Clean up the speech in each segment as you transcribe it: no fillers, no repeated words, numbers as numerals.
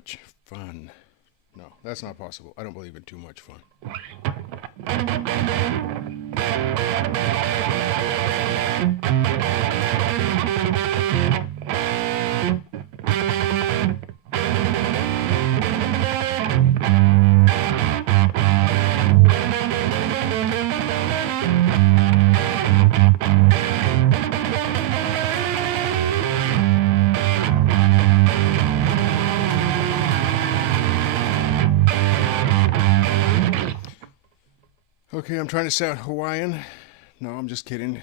much fun. No, that's not possible. I don't believe in too much fun. Okay, I'm trying to sound Hawaiian. No, I'm just kidding. I'm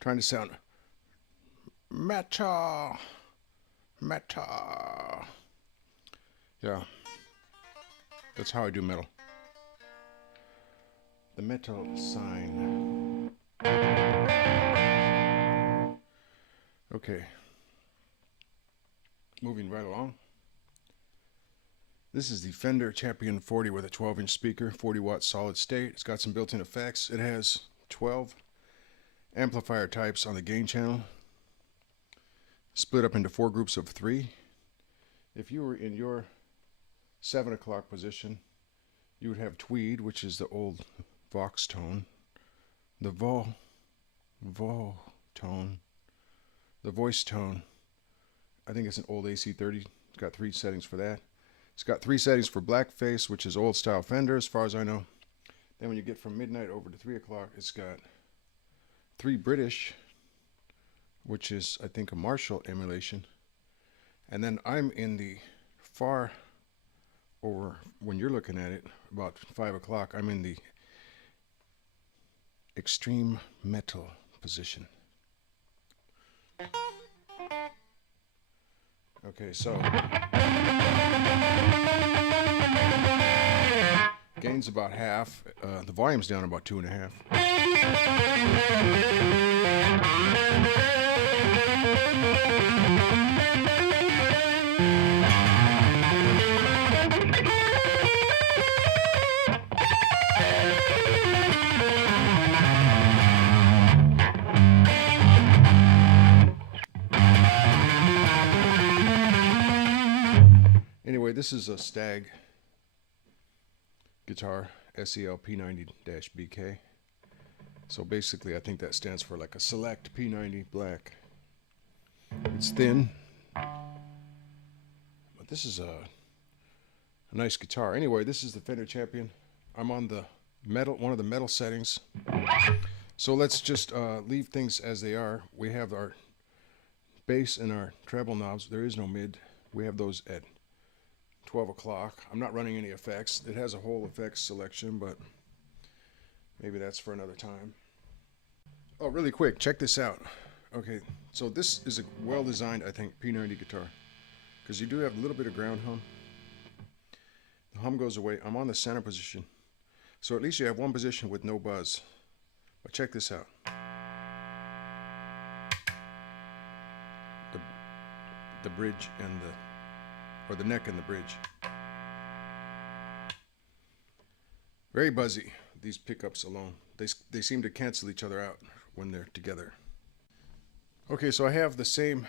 trying to sound metal. Metal. Yeah. That's how I do metal. The metal sign. Okay. Moving right along. This is the Fender Champion 40 with a 12-inch speaker, 40 watt solid state. It's got some built-in effects. It has 12 amplifier types on the gain channel, split up into 4 groups of 3. If you were in your 7 o'clock position, you would have tweed, which is the old Vox tone, the vol tone, the voice tone. I think it's an old AC30. It's got 3 settings for that. It's got 3 settings for Blackface, which is old style Fender as far as I know. Then when you get from midnight over to 3 o'clock, it's got 3 British, which is I think a Marshall emulation. And then I'm in the far over, when you're looking at it, about 5 o'clock, I'm in the extreme metal position. Okay, so gain's about half. The volume's down about 2.5. Anyway, this is a Stag guitar, SEL P90-BK. So basically I think that stands for like a select P90 black. It's thin, but this is a nice guitar. Anyway, this is the Fender Champion. I'm on the metal, one of the metal settings. So let's just leave things as they are. We have our bass and our treble knobs. There is no mid. We have those at 12 o'clock. I'm not running any effects. It has a whole effects selection, but maybe that's for another time. Oh, really quick, check this out. Okay, so this is a well-designed, I think, P90 guitar, because you do have a little bit of ground hum. The hum goes away. I'm on the center position, so at least you have one position with no buzz. But check this out. The bridge and or the neck and the bridge. Very buzzy, these pickups alone. They seem to cancel each other out when they're together. Okay, so I have the same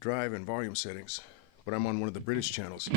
drive and volume settings, but I'm on one of the British channels.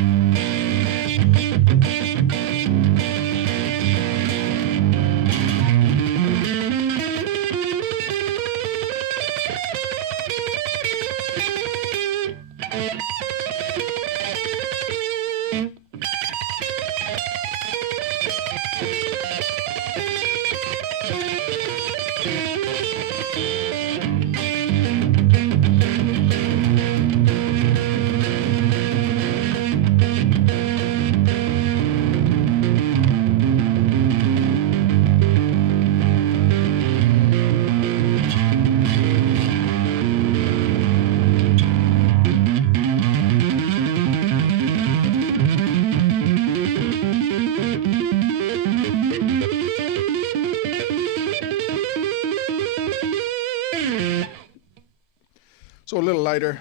So a little lighter,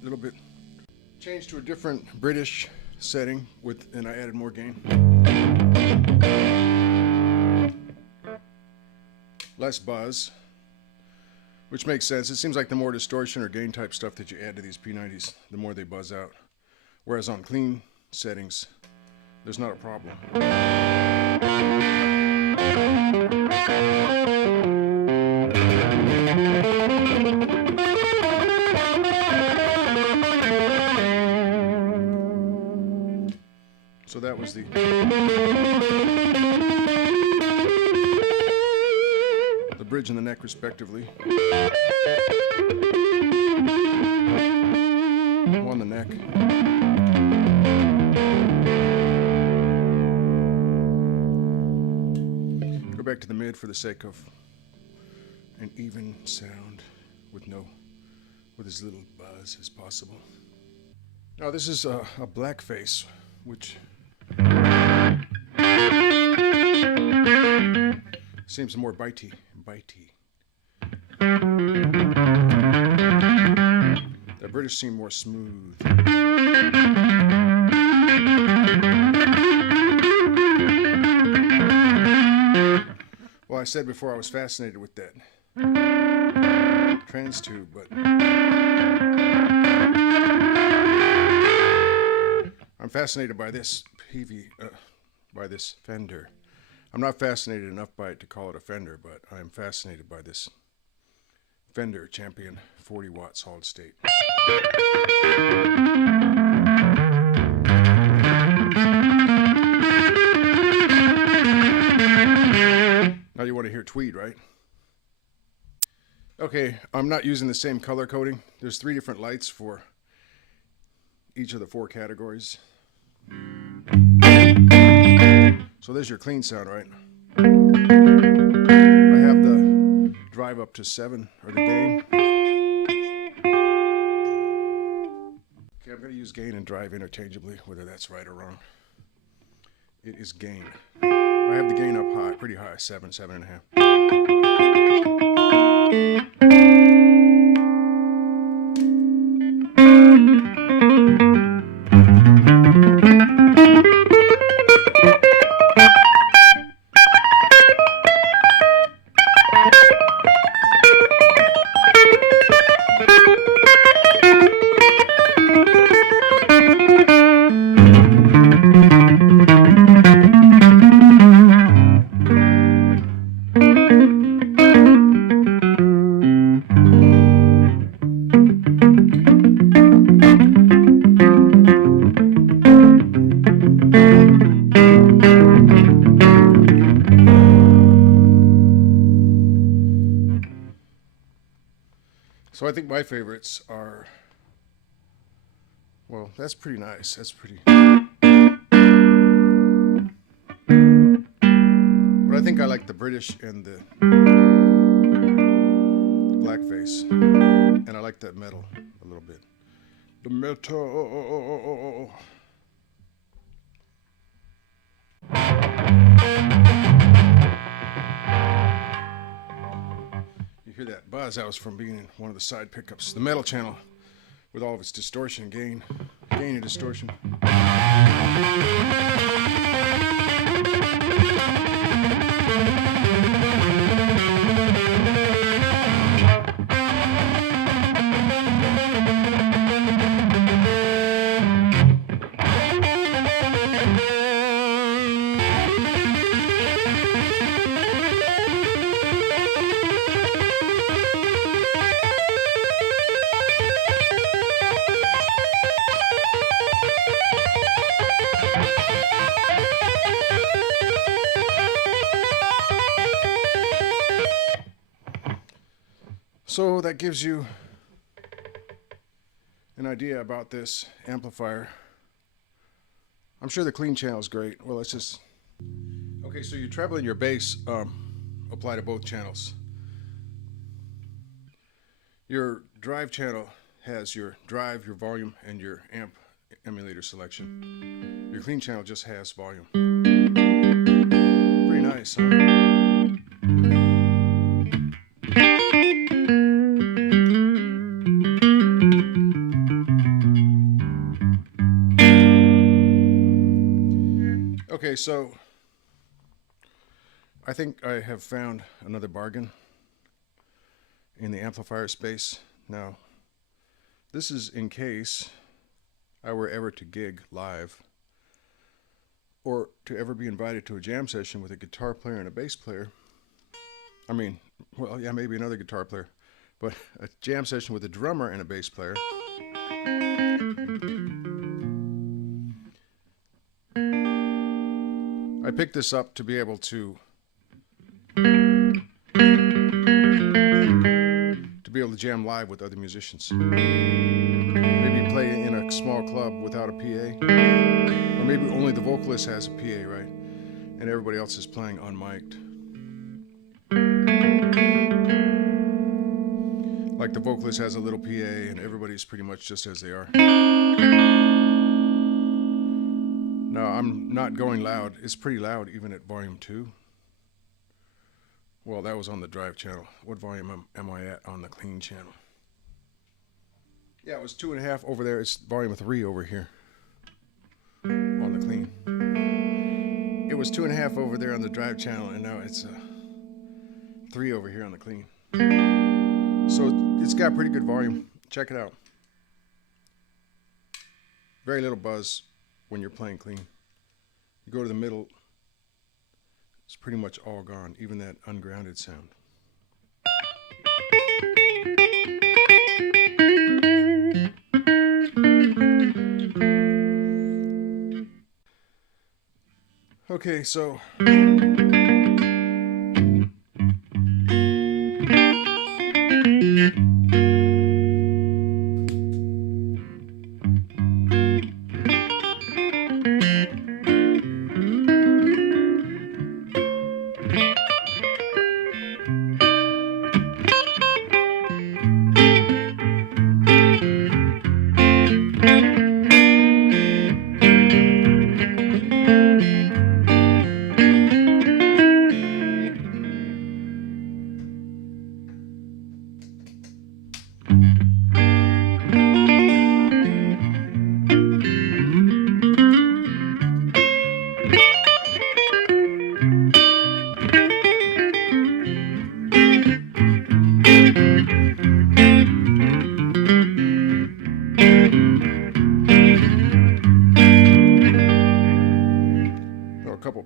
a little bit. Changed to a different British setting and I added more gain. Less buzz, which makes sense. It seems like the more distortion or gain type stuff that you add to these P90s, the more they buzz out. Whereas on clean settings, there's not a problem. So that was the bridge and the neck respectively. On the neck. Go back to the mid for the sake of an even sound with as little buzz as possible. Now this is a Blackface, which seems more bitey. The British seem more smooth. Well, I said before I was fascinated with that trans tube, but I'm fascinated by this by this Fender. I'm not fascinated enough by it to call it a Fender, but I'm fascinated by this Fender Champion 40 watt solid state. Now you want to hear tweed, right? Okay, I'm not using the same color coding. There's 3 different lights for each of the 4 categories. So there's your clean sound, right? I have the drive up to 7, or the gain. Okay, I'm going to use gain and drive interchangeably, whether that's right or wrong. It is gain. I have the gain up high, pretty high, 7, 7.5. So I think my favorites are, well, that's pretty nice. That's pretty. But I think I like the British and the Blackface. And I like that metal a little bit. The metal. You hear that buzz? That was from being in one of the side pickups. The metal channel with all of its distortion, gain and distortion. So that gives you an idea about this amplifier. I'm sure the clean channel is great. Well, let's just... Okay, so your treble and your bass apply to both channels. Your drive channel has your drive, your volume, and your amp emulator selection. Your clean channel just has volume. Pretty nice, huh? Okay, so I think I have found another bargain in the amplifier space. Now, this is in case I were ever to gig live, or to ever be invited to a jam session with a guitar player and a bass player, I mean, well, yeah, maybe another guitar player, but a jam session with a drummer and a bass player, I picked this up to be able to jam live with other musicians. Maybe play in a small club without a PA, or maybe only the vocalist has a PA, right? And everybody else is playing unmiked. Like the vocalist has a little PA and everybody's pretty much just as they are. Now, I'm not going loud. It's pretty loud even at volume 2. Well, that was on the drive channel. What volume am I at on the clean channel? Yeah, it was 2.5 over there. It's volume 3 over here on the clean. It was 2.5 over there on the drive channel, and now it's 3 over here on the clean. So it's got pretty good volume. Check it out. Very little buzz when you're playing clean. You go to the middle, it's pretty much all gone, even that ungrounded sound. Okay, so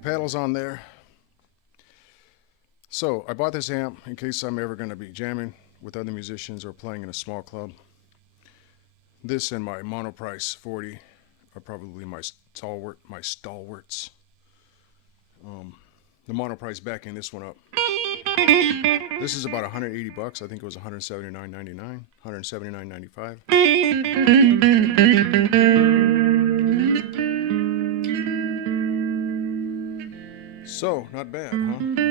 pedals on there. So I bought this amp in case I'm ever going to be jamming with other musicians or playing in a small club. This and my Monoprice 40 are probably my stalwarts. The Monoprice backing this one up. This is about 180 bucks. I think it was 179.99, 179.95. So, not bad, huh?